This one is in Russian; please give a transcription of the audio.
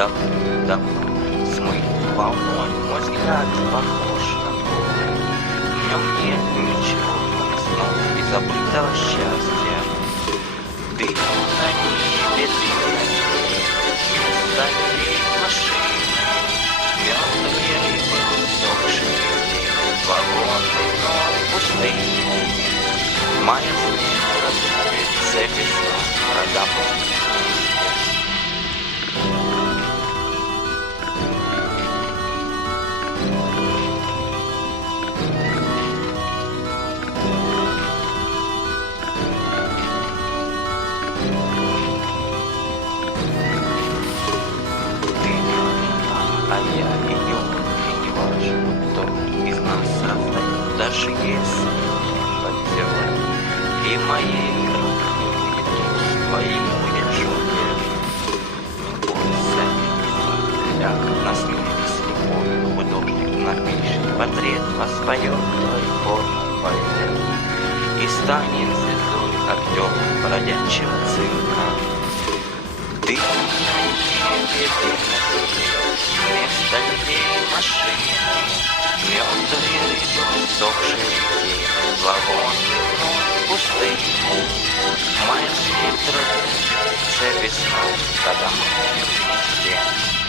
давным-давно смыл волной мой взгляд похож на море. В нем нет ничего, кроме снов и забытого счастья. Ты на небе, ты на небе, стоит машина, мертвые рыбы, усохшие люди, вагоны вновь пустые. Моя смерть разбудится весной, продавно. А я ее, и не важно, кто из нас раздаёт, даже если не повезет. И моей руки не будет, твоим будет шокер. Не бойся, ляг на снег слепой художник напишет портрет, воспоет твой форму поэт. И станет звездой актер бродячего цирка. Ты на небе, ты на земле, вместо людей машины, мертвые рыбы, сохшие реки, вагоны вновь пустые. Моя смерть разбудится весной, когда мы вместе.